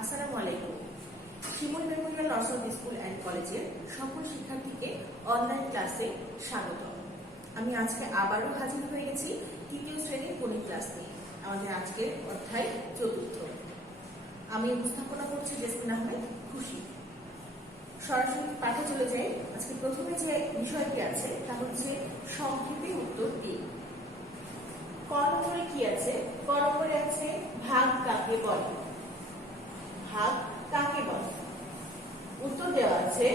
আসসালামু আলাইকুম। শিমুল Memorial নর্সারি school and কলেজের সকল শিক্ষার্থীকে অনলাইন ক্লাসে স্বাগত। আমি আজকে আবারও হাজির হয়ে গেছি তৃতীয় শ্রেণীর গণিত ক্লাস নিয়ে। আমাদের আজকের অধ্যায় চতুর্থ। আমি উপস্থাপনা করছি জেসমিন আহমেদ খুশি। সরাসরি পাঠে চলে যাই। আজকে প্রথমে যে বিষয়টি আছে তা হচ্ছে সংক্ষেপে উত্তর দিন। ক নম্বরে কি আছে? ক নম্বরে আছে ভাগ কাকে বলে। ভাগ কাকে বলে? উত্তর দেওয়া আছে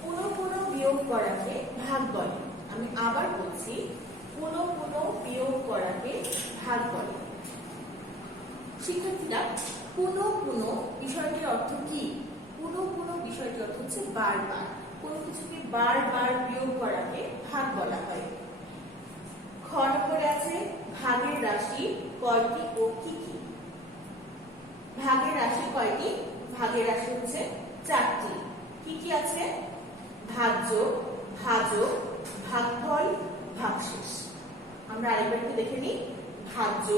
পুনঃ পুনঃ বিয়োগ করাকে ভাগ বলে। আমি আবার বলছি, পুনঃ পুনঃ বিয়োগ করাকে ভাগ বলে। শিক্ষার্থীরা, পুনঃ পুনঃ বিষয়টির অর্থ কি? পুনঃ পুনঃ বিষয়টির অর্থ হচ্ছে বারবার, কোনো কিছুকে বারবার বিয়োগ করাকে ভাগ বলা হয়। খ নম্বরে আছে ভাগের রাশি কয়টি ও কি কি। ভাগের রাশি কয়টি? ভাগের রাশি হচ্ছে 4টি। কি কি আছে? ভাজ্য, ভাজক, ভাগফল, ভাগশেষ। আমরা আরেকবার একটু দেখে নিই। ভাজ্য,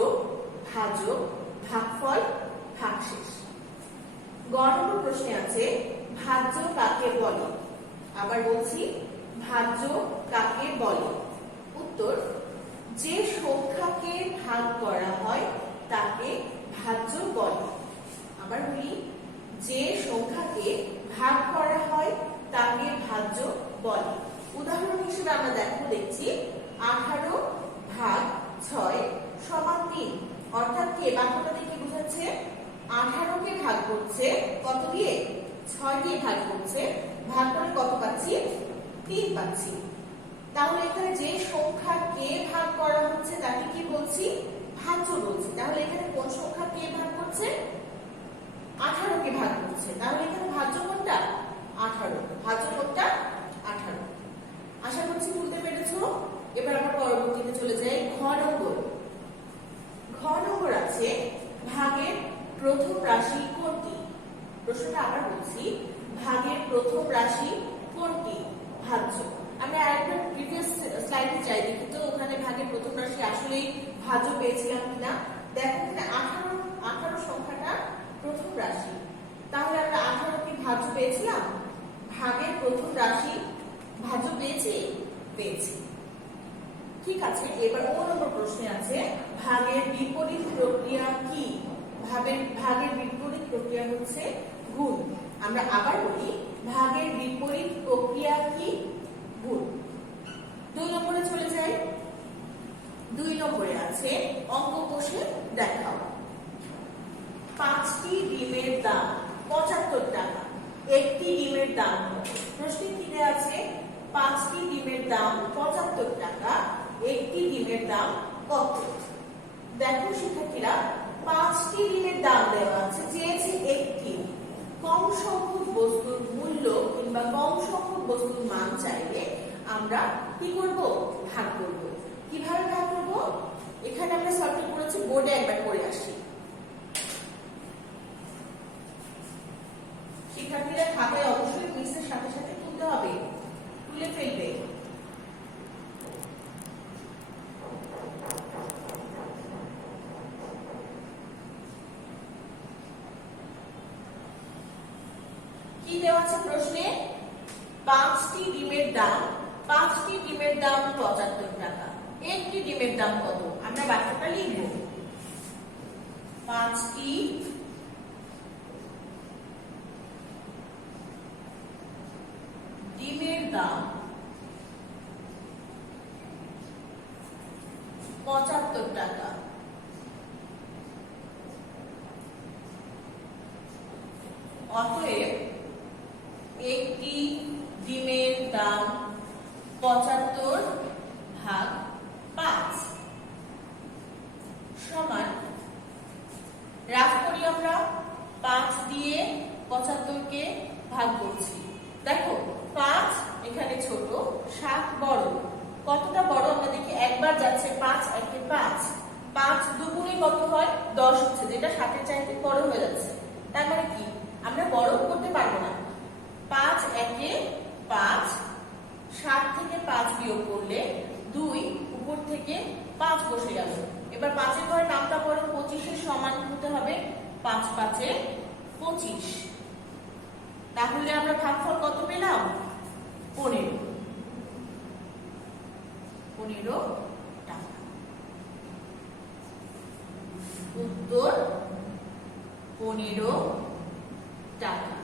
ভাজক, ভাগফল, ভাগশেষ। গ নম্বর প্রশ্নে আছে ভাজ্য কাকে বলে। আবার বলছি, ভাজ্য কাকে বলে? উত্তর, যে সংখ্যাকে ভাগ করা হয় তাকে ভাজ্য বলে। আবার বলি, যে সংখ্যাকে ভাগ করা হয় তাকে ভাজ্য বলে। উদাহরণ হিসেবে আমরা দেখছি 18 ভাগ 6 সমান 3। অর্থাৎ কি বাক্যটাতে কি বোঝাচ্ছে? 18 কে ভাগ করছে কত দিয়ে? 6 দিয়ে ভাগ করছে। ভাগ করে কত পাচ্ছি? 3 পাচ্ছি। তাহলে এখানে যে সংখ্যাকে ভাগ করা হচ্ছে তাকে কি বলছি? ভাজ্য বলছি। তাহলে এখানে কোন সংখ্যা কে ভাগ করছে? 18 কে ভাগ করছে। তাহলে এখানে ভাজ্য কোনটা? 18। ভাজ্য কোনটা? 18। আশা করছি বুঝতে পেরেছো। এবার আমরা পরবর্তীতে চলে যাই। ঘ নম্বর। ঘ নম্বর আছে ভাগের প্রথম রাশি কোনটি। প্রশ্নটা আবার বলছি, ভাগের প্রথম রাশি কোনটি? ভাজ্য। আমরা আরেকবার প্রিভিয়াস স্লাইডে যাই, দেখি তো ওখানে ভাগের প্রথম রাশি আসলেই ভাজ্য পেয়েছিলাম কিনা। দেখো এখানে 18 সংখ্যাটা প্রথম রাশি। তাহলে আমরা 18 কি ভাজ্য পেয়েছিলাম? ভাগের প্রথম রাশি ভাজ্য পেয়েছি। ঠিক আছে। এবার ও নম্বর প্রশ্নে আছে ভাগের বিপরীত প্রক্রিয়া কি। ভাগের বিপরীত প্রক্রিয়া হচ্ছে গুণ। আমরা আবার বলি, ভাগের বিপরীত প্রক্রিয়া কি? গুণ। 2 নম্বরে চলে যাই। 2 নম্বরে আছে অঙ্ক কষে দেখাও। 5টি ডিমের দাম 75 টাকা। একটি ডিমের দাম কত? প্রশ্নে কি দেয়া আছে? 5টি ডিমের দাম 75 টাকা। একটি ডিমের দাম কত? দেখো শিক্ষার্থীরা, 5টি ডিমের দাম দেওয়া আছে, চেয়েছে একটি। কম সংখ্যক বস্তুর মূল্য কিংবা কম সংখ্যক বস্তুর মান চাইলে আমরা কি করব? ভাগ করব। কিভাবে ভাগ করব? এখানে আমরা সলভ করেছি, বোর্ডে একবার করে আসি। শিক্ষার্থীরা খাতায় অবশ্যই মিসের সাথে সাথে তুলতে হবে, তুলে ফেলবে। কি দেওয়া আছে প্রশ্নে? 5টি ডিমের দাম 75 টাকা। একটি ডিমের দাম কত? আমরা বাক্যটা লিখব। 5টি ডিমের দাম 75 টাকা। অতএব একটি ডিমের দাম 75 ভাগ 5 সমান, রাফ করি আমরা, 5 দিয়ে 75 কে ভাগ করছি। দেখো 5 এখানে ছোট, 7 বড়। কতটা বড় আমরা দেখি, একবার যাচ্ছে 5 একে 5। 5 দুগুণে কত হয়? 10 হচ্ছে, যেটা 7 এর চাইতে বড় হয়ে যাচ্ছে। তার মানে কি আমরা বড় করতে পারবো না। 5 একে 5, 7 থেকে 5 বিয়োগ করলে 2, উপর থেকে 5 বসে গেল। এবার 5 এর ঘরে নামটা পড়ো, 25 এর সমান হতে হবে 5 5 এ 25। 25। তাহলে আমরা ভাগফল কত পেলাম? 15 টাকা। উত্তর 15 টাকা।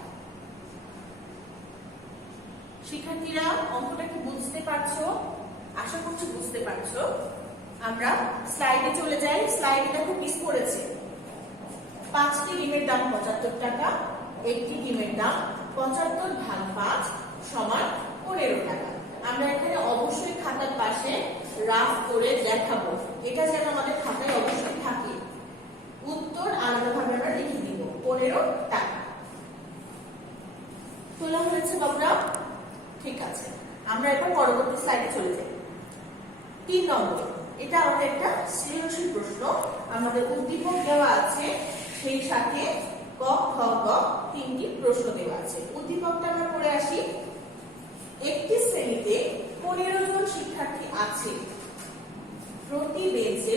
শিক্ষার্থীরা অঙ্কটা কি বুঝতে পারছো? আশা করছি বুঝতে পারছো। আমরা স্লাইডে চলে যাই। স্লাইডে দেখো পিস পড়েছে 5টি ডিমের দাম 75 টাকা, একটি ডিমের দাম 75 ভাগ 5 সমান 15 টাকা। আমরা এখানে অবশ্যই খাতার পাশে রাফ করে দেখাবো, এটা যেন আমাদের খাতায় অবশ্যই থাকে। উত্তর আলাদাভাবে আমরা লিখে দিব 15 টাকা। তোলা হয়েছে বাবুরা? ঠিক আছে, আমরা এবার পরবর্তী স্লাইডে চলে যাই। 3 নম্বর, এটা আমাদের একটা সৃজনশীল প্রশ্ন। আমাদের উদ্দীপক দেওয়া আছে, সেই সাথে ক, খ, গ 3টি প্রশ্ন দেওয়া আছে। উদ্দীপকটা আমরা পড়ে আসি। একটি শ্রেণীতে 15 জন শিক্ষার্থী আছে, প্রতি বেঞ্চে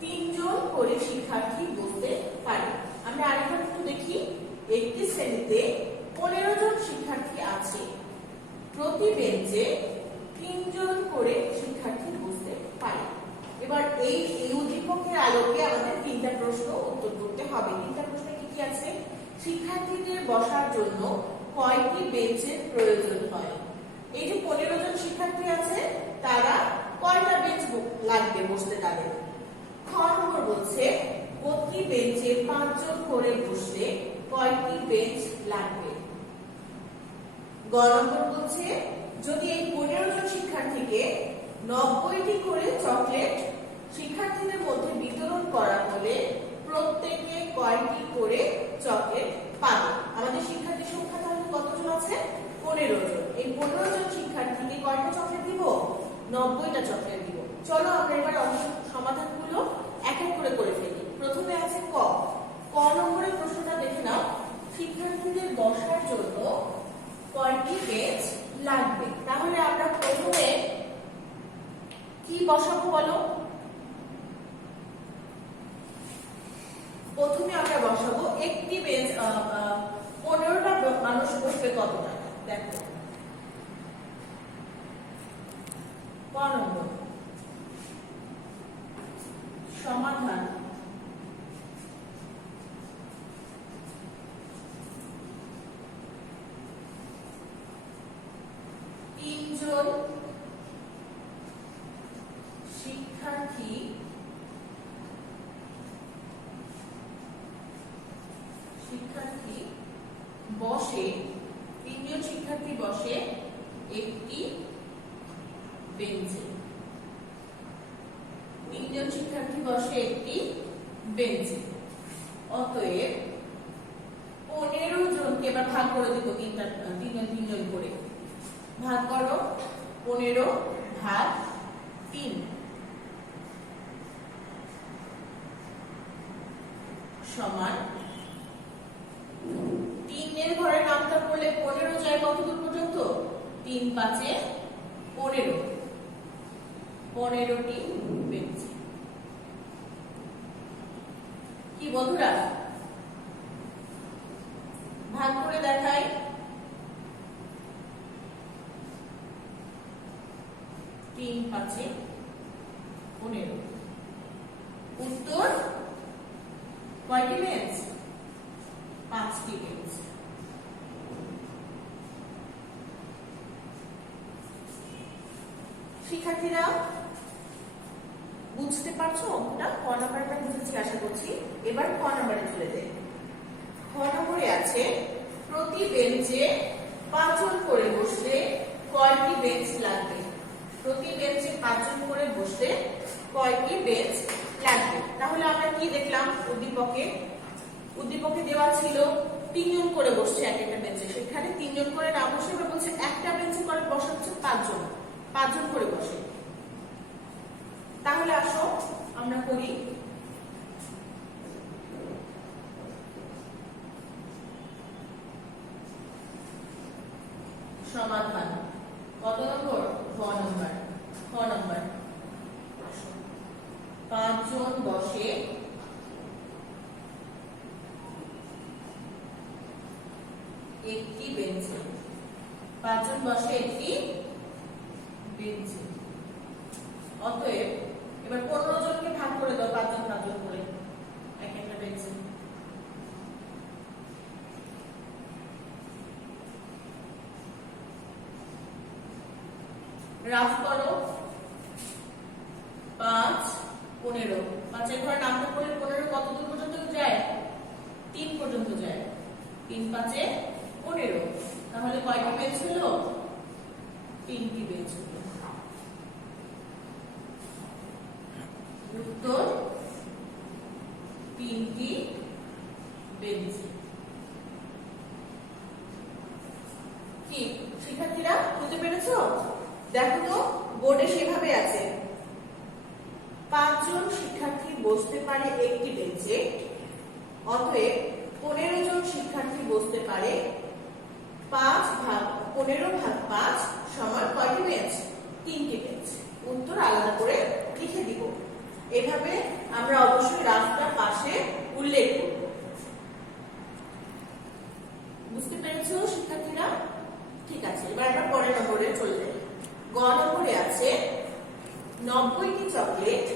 3 জন করে শিক্ষার্থী বসতে পারে। আমরা আরেকবার একটু দেখি। একটি শ্রেণীতে 15 জন শিক্ষার্থী আছে, প্রতি বেঞ্চে 3 জন করে শিক্ষার্থী বসতে পারে। এবার এই উদ্দীপকের আলোকে আমাদের 3টা প্রশ্ন উত্তর করতে হবে। 3টা প্রশ্নে কি কি আছে? শিক্ষার্থীদের বসার জন্য কয়টি বেঞ্চের প্রয়োজন হয়? এই যে 15 জন শিক্ষার্থী আছে, তারা কয়টা বেঞ্চ লাগবে বসতে তাদের? খ নম্বর বলছে প্রতি বেঞ্চে 5 জন করে বসলে কয়টি বেঞ্চ লাগবে? গ নম্বর বলছে যদি এই 15 জন শিক্ষার্থীকে 90টি করে চকলেট শিক্ষার্থীদের মধ্যে বিতরণ করা হলে প্রত্যেকে কয়টি করে চকলেট পাবে? আমাদের শিক্ষার্থীর সংখ্যা তাহলে কতজন আছে? 15 জন। এই 15 জন শিক্ষার্থীকে কয়টা চকলেট দিব? 90টা চকলেট দিব। চলো আমরা এবার সমাধানগুলো এক এক করে করে ফেলি। প্রথমে আছে ক। ক নম্বরের প্রশ্নটা দেখে নাও। শিক্ষার্থীদের বসার জন্য কয়টি বেঞ্চ লাগবে? তাহলে আমরা প্রথমে কি বসাবো বলো? প্রথমে আমরা বসাবো একটি বেঞ্চ, 15টা মানুষ বসবে কত টাকা? দেখো ক নম্বর সমাধান। তিনজন শিক্ষার্থী বসে, 3 জন শিক্ষার্থী বসে একটি বেঞ্চে। 3 জন শিক্ষার্থী বসে একটি বেঞ্চে। অতএব 15 জনকে এবার ভাগ করে দিব, 3 জন করে ভাগ করো। 15 ভাগ 3 সমান 3 এর ঘরে নামটা করলে 15 যায় কত দূর পর্যন্ত? 3 5 15, 15টি বেঞ্চ। কি বন্ধুরা, ভাগ করে দেখাই। 3 5 15। উত্তর কয়টি বেঞ্চ? 5টি বেঞ্চ। শিক্ষার্থীরা বুঝতে পারছো? ওটা ক নাম্বারটা বুঝেছি আশা করছি। এবার খ নাম্বারে চলে যাই। খ নম্বরে আছে প্রতি বেঞ্চে 5 জন করে বসলে কয়টি বেঞ্চ লাগবে? প্রতি বেঞ্চে 5 জন করে বসলে কয়টি বেঞ্চ লাগবে? তাহলে আমরা কি দেখলাম? উদ্দীপকে দেওয়া ছিল 3 জন করে বসছে এক একটা বেঞ্চে, সেখানে 3 জন করে না বসে এবার বলছে একটা বেঞ্চে করে বসা হচ্ছে 5 জন, 5 জন করে বসে। তাহলে আসো আমরা করি। সমাধান কত নম্বর? খ নম্বর। খ নম্বর 5 জন বসে একটি বেঞ্চে। 5 জন বসে একটি বেঞ্চে। অতএব এবার 15 জনকে ভাগ করে দাও 5 জন 5 জন করে এক একটা বেঞ্চে। রাফ করো। 5 15 5 ঘরে নামতে পড়লে 15 কত দূর পর্যন্ত যায়? 3 পর্যন্ত যায়। 3 5 15। তাহলে কয়টি বেঞ্চ হলো? 3টি বেঞ্চ হলো। উত্তর 3টি বেঞ্চ। কি শিক্ষার্থীরা বুঝতে পেরেছো? দেখো তো বোর্ডে সেভাবে আছে 5 জন শিক্ষার্থী বসতে পারে একটি বেঞ্চে, অতএব 15 জন শিক্ষার্থী বসতে পারে 15 ভাগ 5 সমান কয়টি বেঞ্চ? 3টি বেঞ্চ। উত্তর আলাদা করে লিখে দিব। এভাবে আমরা অবশ্যই রাফটা পাশে উল্লেখ করব। বুঝতে পেরেছো শিক্ষার্থীরা? ঠিক আছে, এবার আমরা পরের নম্বরে চলে যাই। গ নম্বরে আছে 90টি চকলেট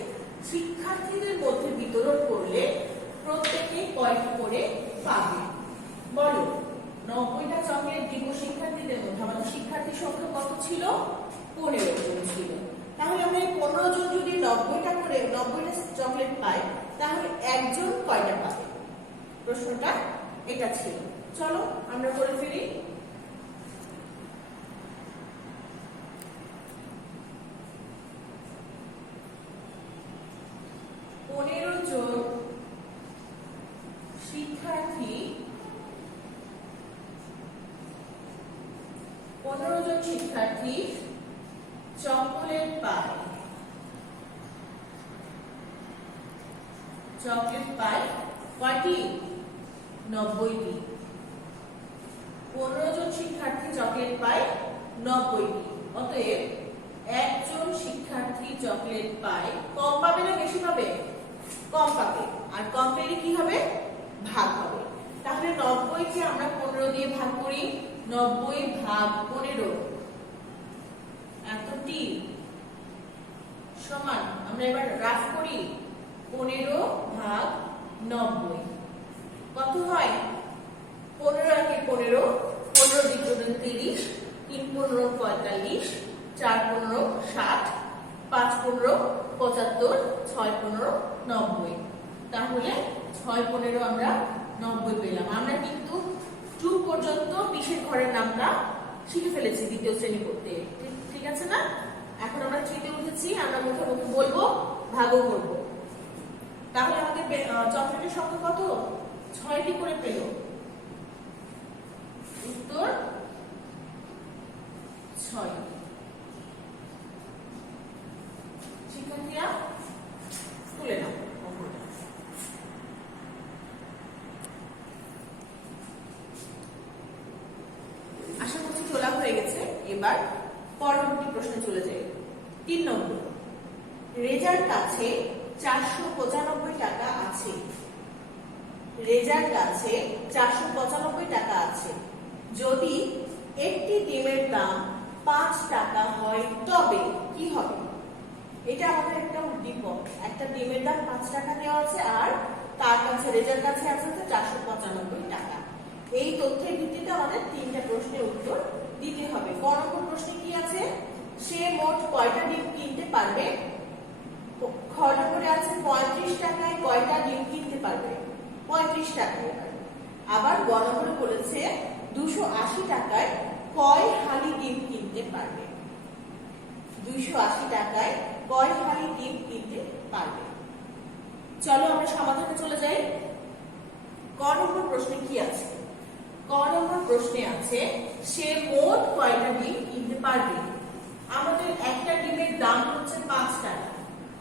শিক্ষার্থীদের মধ্যে বিতরণ করলে প্রত্যেকে কয়টি করে পাবে? বলো, 90টা চকলেট দিব শিক্ষার্থীদের মধ্যে। আমাদের শিক্ষার্থীর সংখ্যা কত ছিল? 15 জন ছিল। তাহলে আমরা এই 15 জন যদি 90টা চকলেট পাই, তাহলে একজন কয়টা পাবে? প্রশ্নটা এটা ছিল। চলো আমরা করে ফেলি। 15 জন শিক্ষার্থী চকলেট পায়। কয়টি? 90টি। 15 জন শিক্ষার্থী চকলেট পায় 90টি। অতএব একজন শিক্ষার্থী চকলেট পায়, কম পাবে না বেশি পাবে? কম পাবে। আর কম পেলে কি হবে? ভাগ হবে। তাহলে 90 কে আমরা 15 দিয়ে ভাগ করি। 90 ভাগ 15 এতটি সমান, আমরা এবার রাফ করি। 15 ভাগ 90 কত হয়? 15 একে 15, 15 দ্বিগুণে 30, 3 15 45, 4 15 60, 5 15 75, 6 15 90। তাহলে 6 15 আমরা 90 পেলাম। আমরা কিন্তু 2 পর্যন্ত 20 ঘরের নামটা শিখে ফেলেছি দ্বিতীয় শ্রেণী পড়তে। ঠিক আছে না? এখন আমরা 3 তে উঠেছি। আমরা মুখে মুখে বলবো, ভাগও করব। তাহলে আমাদের চকলেটের সংখ্যা কত? 6টি করে পেল। উত্তর 6। শিক্ষার্থীরা তুলে নাও। আশা করছি তোলা হয়ে গেছে। এবার পরবর্তী প্রশ্নে চলে যাই। 3 নম্বর, রেজার কাছে 495 টাকা আছে। রেজার কাছে 495 টাকা আছে। যদি একটি ডিমের দাম 5 টাকা হয় তবে কি হবে? এটা আমাদের একটা উদ্দীপক। একটা ডিমের দাম 5 টাকা দেওয়া আছে, আর তার কাছে রেজার কাছে আছে 495 টাকা। এই তথ্যের ভিত্তিতে আমাদের 3টা প্রশ্নের উত্তর দিতে হবে। ক নম্বর প্রশ্নে কি আছে? সে মোট কয়টা ডিম কিনতে পারবে? খ নম্বরে আছে 35 টাকায় কয়টা ডিম কিনতে পারবে? 35 টাকায়। আবার গ নম্বরে বলেছে 280 টাকায় কয় হালি ডিম কিনতে পারবে? 280 টাকায় কয় হালি ডিম কিনতে পারবে? চলো আমরা সমাধানে চলে যাই। ক নম্বর প্রশ্নে কি আছে? ক নম্বর প্রশ্নে আছে সে মোট কয়টা ডিম কিনতে পারবে। আমাদের একটা ডিমের দাম হচ্ছে 5 টাকা,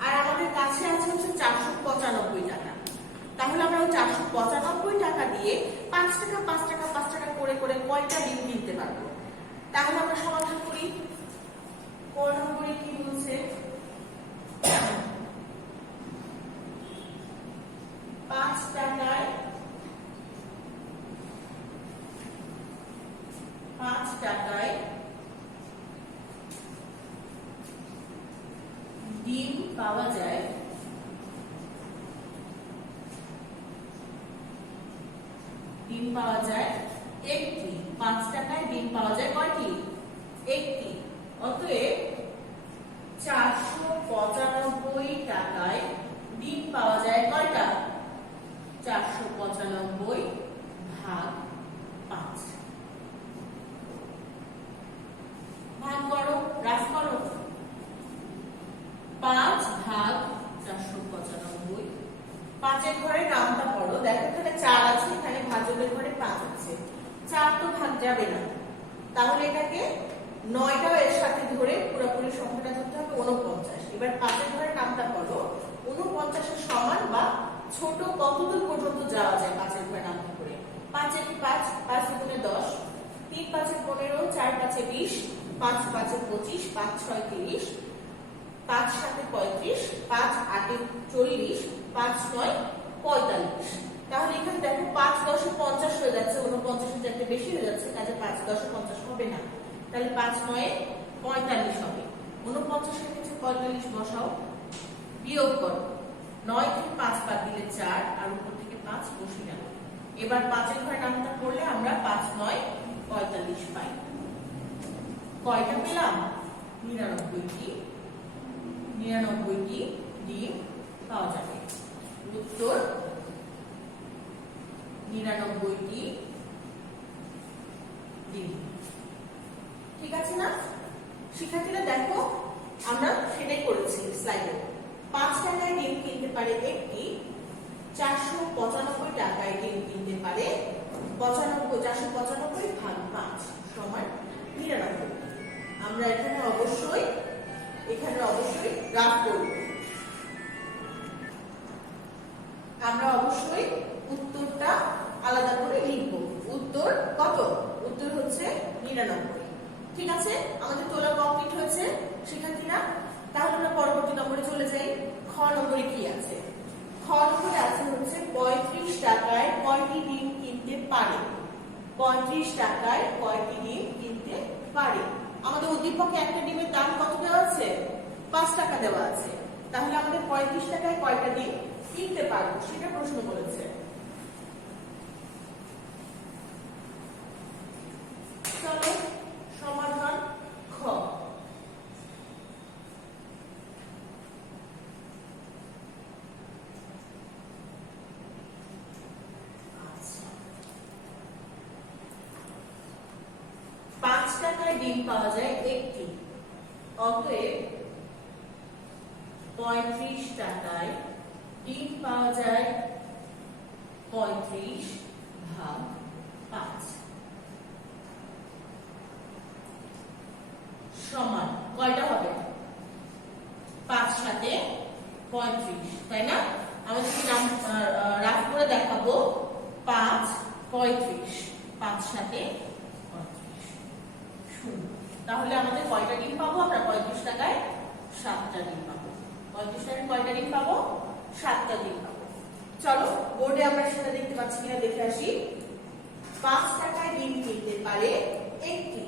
আর আমাদের কাছে আছে 495 টাকা। তাহলে আমরা 495 টাকা দিয়ে 5 টাকা 5 টাকা 5 টাকা করে করে কয়টা ডিম কিনতে পারবো? তাহলে আমরা সমাধান করি। ক নম্বরে কি বলছে? 5 টাকায় টাকায় ডিম পাওয়া যায় একটি। 5 টাকায় ডিম পাওয়া যায় কয়টি? একটি। অতএব 495 টাকায় ডিম পাওয়া যায় কয়টা? 495 ভাগ 5। ভাগ করো, রাফ করো। 5 ভাগ 495। 5 এর ঘরে নামটা পড়ো। দেখো এখানে 4 আছে, এখানে ভাজকের ঘরে 5 আছে। 4 তো ভাগ যাবে না, তাহলে এটাকে 9টাও এর সাথে ধরে পুরোপুরি সংখ্যাটা ধরতে হবে 49। এবার 5 এর ঘরে নামটা পড়ো। 49 এর সমান বা ছোট কতদূর পর্যন্ত যাওয়া যায় 5 এর ঘরে নামটা করে? 5 এর 5, 5 গুণে 10, 3 5 এ 15, 4 5 এ 20, 5 5 এ 25, 5 6 30, 5 7 এ 35, 5 8 এ 40, 5 9 45। তাহলে এখানে দেখো 5 10 এ 50 হয়ে যাচ্ছে, 49 এর চাইতে বেশি হয়ে যাচ্ছে, কাজে 5 10 এ 50 হবে না। তাহলে 5 9 এ 45 হবে। 49 এর নিচে 45 বসাও, বিয়োগ করো। 9 থেকে 5 বাদ দিলে 4, আর উপর থেকে 5 বসে গেল। এবার 5 এর ঘরে নামটা করলে আমরা 5 9 45 পাই। কয়টা পেলাম? 99টি। 99টি ডিম পাওয়া যাবে। উত্তর 99টি ডিম। ঠিক আছে না শিক্ষার্থীরা? দেখো আমরা সেটাই করেছি স্লাইডে। 5 টাকায় ডিম কিনতে পারে একটি, 495 টাকায় ডিম কিনতে পারে 495 ভাগ 5 সমান 99। আমরা এখানে অবশ্যই রাফ করব। আমরা অবশ্যই উত্তরটা আলাদা করে লিখব। উত্তর কত? উত্তর হচ্ছে 99। ঠিক আছে, আমাদের তোলা কমপ্লিট হয়েছে শিক্ষার্থীরা। তাহলে আমরা পরবর্তী নম্বরে চলে যাই। খ নম্বরে কি আছে? খ নম্বরে আছে হচ্ছে 35 টাকায় কয়টি ডিম কিনতে পারে? 35 টাকায় কয়টি ডিম কিনতে পারে? আমাদের উদ্দীপকে একটা ডিমের দাম কত দেওয়া আছে? 5 টাকা দেওয়া আছে। তাহলে আমাদের 35 টাকায় কয়টা ডিম কিনতে পারবো সেটা প্রশ্ন বলেছে। চলো সমাধান খ। পাঁচ টাকায় ডিম পাওয়া যায় একটি, অতএব 35 টাকায় ডিম পাওয়া যায় 35 ভাগ 5 সমান কয়টা হবে? 5 সাথে 35, তাই না? আমি যদি রাফ করে দেখাবো। 5 35, 5 সাথে 35 শূন্য। তাহলে আমাদের কয়টা ডিম পাবো? আমরা 35 টাকায় 7টা ডিম পাবো। 35 টাকায় কয়টা ডিম পাবো? 7টা ডিম পাবো। চলো বোর্ডে আমরা সেটা দেখতে পাচ্ছি কিনা দেখে আসি। 5 টাকায় ডিম কিনতে পারে একটি,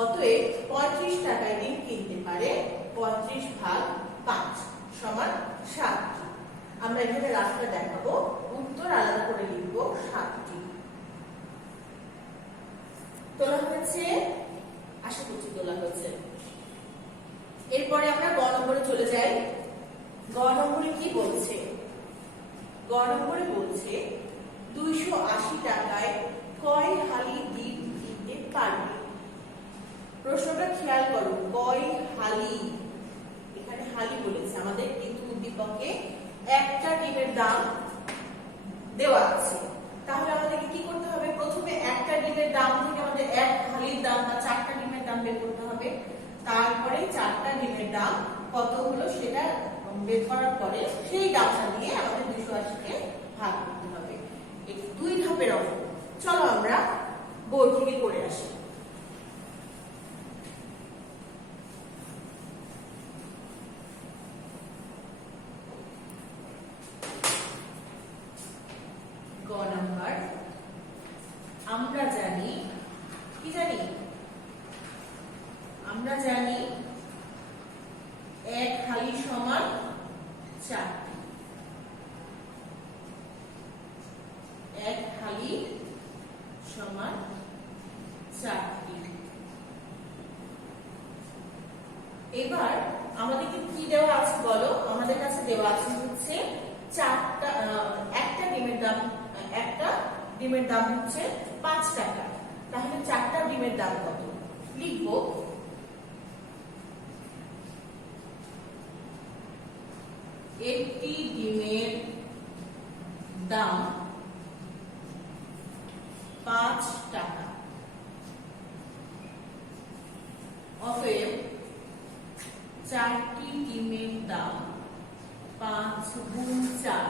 অতএব 35 টাকায় ডিম কিনতে পারে 35 ভাগ 5 সমান 7টি। আমরা এখানে রাফটা দেখাবো, উত্তর আলাদা করে লিখবো 7টি। তোলা হয়েছে, আশা করছি তোলা হয়েছে। এরপরে আমরা গ নম্বরে চলে যাই। গ নম্বরে কি বলছে? গ নম্বরে বলছে 280 টাকায় কয় হালি ডিম কিনতে পারবে? প্রশ্নটা খেয়াল করো, কয় হালি, এখানে হালি বলেছে আমাদের, কিন্তু উদ্দীপকে একটা ডিমের দাম দেওয়া আছে। তাহলে আমাদেরকে কি করতে হবে? প্রথমে একটা ডিমের দাম থেকে আমাদের এক হালির দাম বা 4টা ডিমের দাম বের করতে হবে। তারপরে 4টা ডিমের দাম কত হলো সেটা বের করার পরে সেই দামটা দিয়ে আমাদের 280 কে ভাগ করতে হবে। এই 2 ধাপের অঙ্ক। চলো আমরা বোর্ড থেকে করে আসি। গ নাম্বার, আমরা জানি কি জানি? সমান 4টি। এবার আমাদেরকে কি দেওয়া আছে বলো? আমাদের কাছে দেওয়া আছে হচ্ছে একটা ডিমের দাম হচ্ছে 5 টাকা। তাহলে 4টা ডিমের দাম কত? লিখবো একটি ডিমের দাম 5 টাকা। অতএব 4টি ডিমের দাম 5 গুণ 4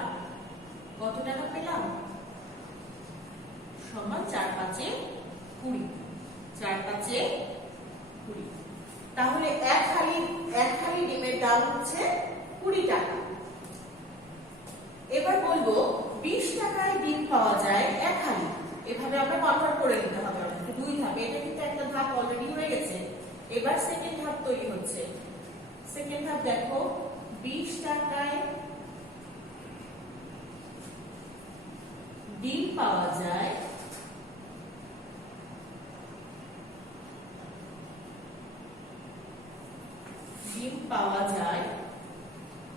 কত টাকা পেলাম? সমান 4 5 20। 4 5 20। তাহলে এক হালি ডিমের দাম হচ্ছে 20 টাকা। এবার বলবো 20 টাকায় ডিম পাওয়া যায় এক হালি। এভাবে আমরা কনভার্ট করে নিতে হবে আমাদের 2 ধাপে। এটা কিন্তু একটা ধাপ অলরেডি হয়ে গেছে। এবার সেকেন্ড ধাপ তৈরি হচ্ছে। সেকেন্ড ধাপ দেখো 20 টাকায় ডিম পাওয়া যায়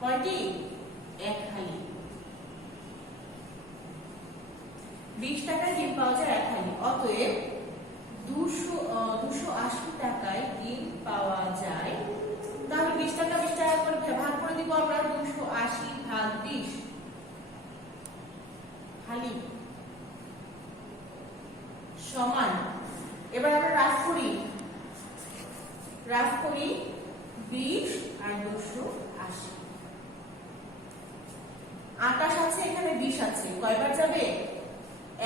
কয়টি? এক হালি। 20 টাকায় ডিম পাওয়া যায় এক হালি। অতএব 280 টাকায় ডিম পাওয়া যায়। তাহলে 20 টাকা 20 টাকা করে ভাগ করে দিব আমরা। 280 ভাগ 20 হালি সমান। এবার আমরা রাফ করি 20 আর 280। 28 আছে, এখানে 20 আছে, কয়বার যাবে?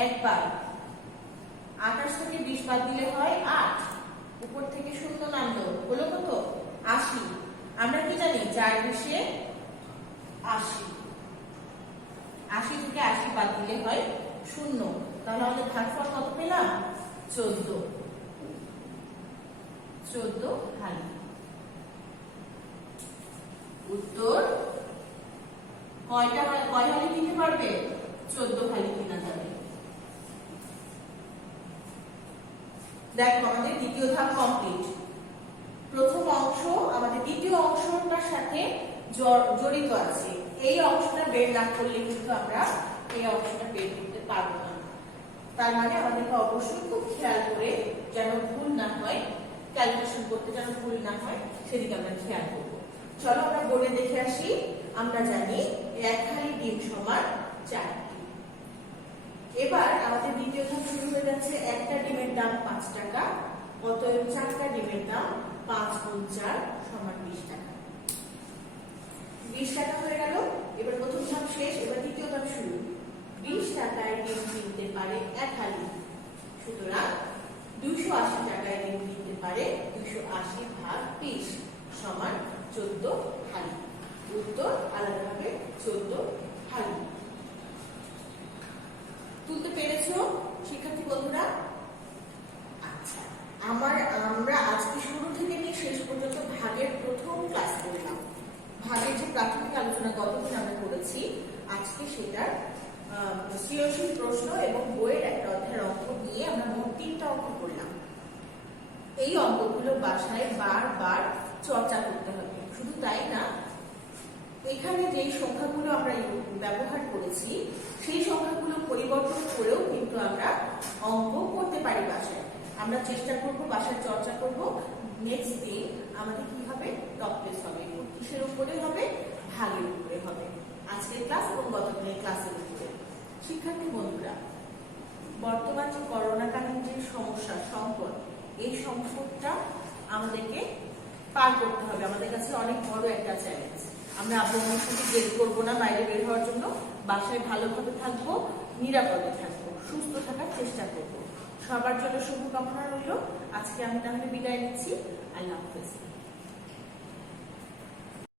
একবার। 28 থেকে 20 বাদ দিলে হয় 8। উপর থেকে 0 নামলো, হলো কত? 80। আমরা কি জানি? 4 20 80। 80 থেকে 80 বাদ দিলে হয় 0। তাহলে আমাদের ভাগফল কত পেলাম? 14 হালি। উত্তর কয় হালি কিনতে পারবে? 14 হালি কিনা যাবে। দেখো আমাদের দ্বিতীয় ধাপ কমপ্লিট। প্রথম অংশ আমাদের দ্বিতীয় অংশটার সাথে জড়িত আছে। এই অংশটা বের না করলে কিন্তু আমরা এই অংশটা বের করতে পারবো না। তার মানে আমাদেরকে অবশ্যই খুব খেয়াল করে যেন ভুল না হয়, ক্যালকুলেশন করতে যেন ভুল না হয় সেদিকে আমরা খেয়াল করবো। চলো আমরা বোর্ডে দেখে আসি। আমরা জানি এক হালি ডিম সমান 4টি। এবার আমাদের দ্বিতীয় ধাপ শুরু হয়ে যাচ্ছে। একটা ডিমের দাম 5 টাকা। অতএব 4টা ডিমের দাম 5 গুণ 4 সমান 20 টাকা। 20 টাকা হয়ে গেল। এবার প্রথম ধাপ শেষ। এবার দ্বিতীয় ধাপ শুরু। 20 টাকায় ডিম কিনতে পারে এক হালি। সুতরাং 280 টাকায় ডিম কিনতে পারে 280 ভাগ 20 সমান 14 হালি। উত্তর আলাদাভাবে 14 হালি। তুলতে পেরেছো শিক্ষার্থী বন্ধুরা? আচ্ছা, আমরা আজকে শুরু থেকে নিয়ে শেষ পর্যন্ত ভাগের প্রথম ক্লাস করলাম। ভাগের যে প্রাথমিক আলোচনা গতদিন আমরা করেছি, আজকে সেটার সৃজনশীল প্রশ্ন এবং বইয়ের একটা অধ্যায়ের অঙ্ক নিয়ে আমরা মোট 3টা অঙ্ক করলাম। এই অঙ্কগুলো বাসায় বারবার চর্চা করতে হবে। শুধু তাই না, এখানে যে সংখ্যাগুলো আমরা ব্যবহার করেছি সেই সংখ্যাগুলো পরিবর্তন করেও কিন্তু আমরা অঙ্ক করতে পারি বাসায়। আমরা চেষ্টা করব, বাসায় চর্চা করব। নেক্সট দিন আমাদের কি হবে? টপ টেস্ট হবে। কিসের উপরে হবে? ভাগের উপরে হবে। আজকের ক্লাস এবং গতদিনের ক্লাসের উপরে। শিক্ষার্থী বন্ধুরা, বর্তমান যে করোনাকালীন যে সমস্যা, সংকট, এই সংকটটা আমাদেরকে পার করতে হবে। আমাদের কাছে অনেক বড় একটা চ্যালেঞ্জ। আমরা আপনাদের সাথে বের করবো না বাইরে বের হওয়ার জন্য। বাসায় ভালোভাবে থাকবো, নিরাপদে থাকবো, সুস্থ থাকার চেষ্টা করবো। সবার জন্য শুভকামনা রইল। আজকে আমি তাহলে বিদায় নিচ্ছি। আল্লাহ হাফেজ।